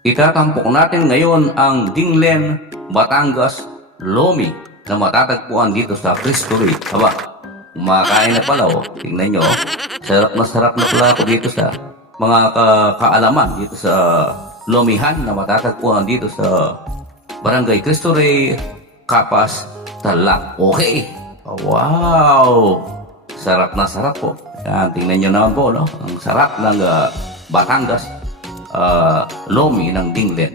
Itatampok natin ngayon ang Dinglen, Batangas, Lomi na matatagpuan dito sa Cristo Rey. Aba, kumakain na pala oh. Tingnan nyo. oh. Sarap na sarap na pala ako dito sa mga ka- kaalaman dito sa Lomihan na matatagpuan dito sa Barangay Cristo Rey, Kapas, Talak. Okay. Wow! Sarap na sarap po. Yan, tingnan nyo naman po, no? Ang sarap ng ah, Batangas, ah, Lomi ng Dinglen.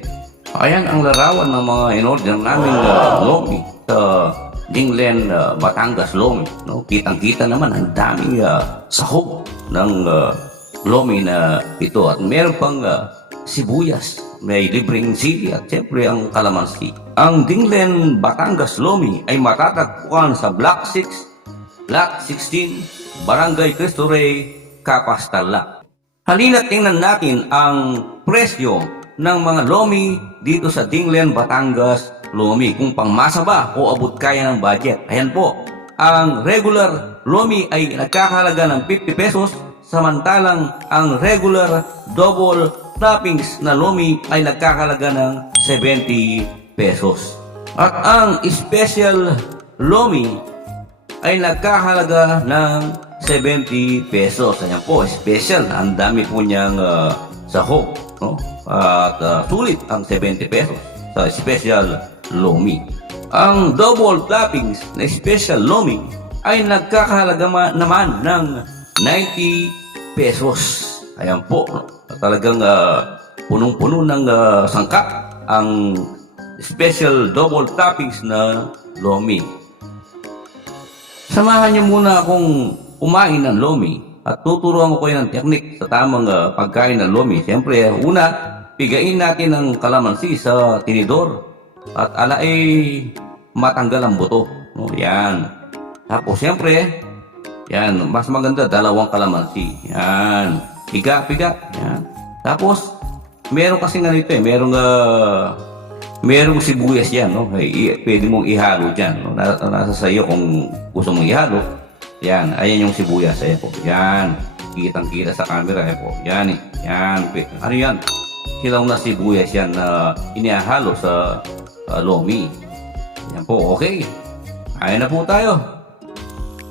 Ayan ang larawan ng mga in-order naming ah, Lomi sa Dinglen, ah, Batangas, Lomi. No? Kitang-kita naman ang daming ah, sahog ng ah, Lomi na ito. At meron pang ah, sibuyas, may libreng sili at siyempre ang kalamansi. Ang Dinglen, Batangas, Lomi ay matatagpuan sa Block 6 Lot 16, Barangay Cristo Rey, Capas, Tarlac. Halina tingnan natin ang presyo ng mga lomi dito sa Dinglen, Batangas, lomi. Kung pangmasa ba o abot kaya ng budget. Ayan po. Ang regular lomi ay nagkakahalaga ng 50 pesos samantalang ang regular double toppings na lomi ay nagkakahalaga ng 70 pesos. At ang special lomi ay nagkahalaga ng 70 pesos. Ayan po, special. Ang dami po niyang uh, sahog. No? At ah, sulit ang 70 pesos sa special lomi. Ang double toppings na special lomi ay nagkakahalaga ma- naman ng 90 pesos. Ayan po. no? Talagang ah, punong-puno ng ah, sangkap ang special double toppings na lomi. Samahan niyo muna akong kumain ng lomi at tuturuan ko kayo ng teknik sa tamang ah, pagkain ng lomi. Siyempre, una, pigain natin ang kalamansi sa tinidor at ala ay matanggal ang buto. No, yan. Tapos, siyempre, yan, mas maganda, dalawang kalamansi. Yan. Piga, piga. Yan. Tapos, meron kasi nga nito eh, merong ah, merong sibuyas yan, no? Ay, i- pwede mong ihalo dyan. No? Na, nasa sa iyo kung gusto mong ihalo. Yan, ayan yung sibuyas. Ayan po. Yan. Kitang-kita sa camera. Ayan po. Yan eh. Yan. Ano yan? Hilaw na sibuyas yan na inihalo sa ah, lomi. Yan po. Okay. Ayan na po tayo.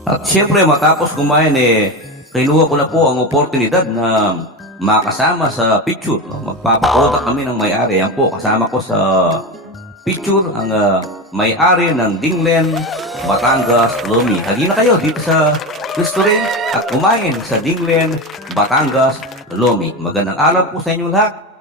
At siyempre, matapos kumain, eh, kinuha ko na po ang oportunidad na makasama sa picture. No? Magpapakontak kami ng may-ari. Yan po, kasama ko sa picture ang ah, may-ari ng Dinglen, Batangas, Lomi. Halina kayo dito sa restaurant at kumain sa Dinglen, Batangas, Lomi. Magandang araw po sa inyong lahat.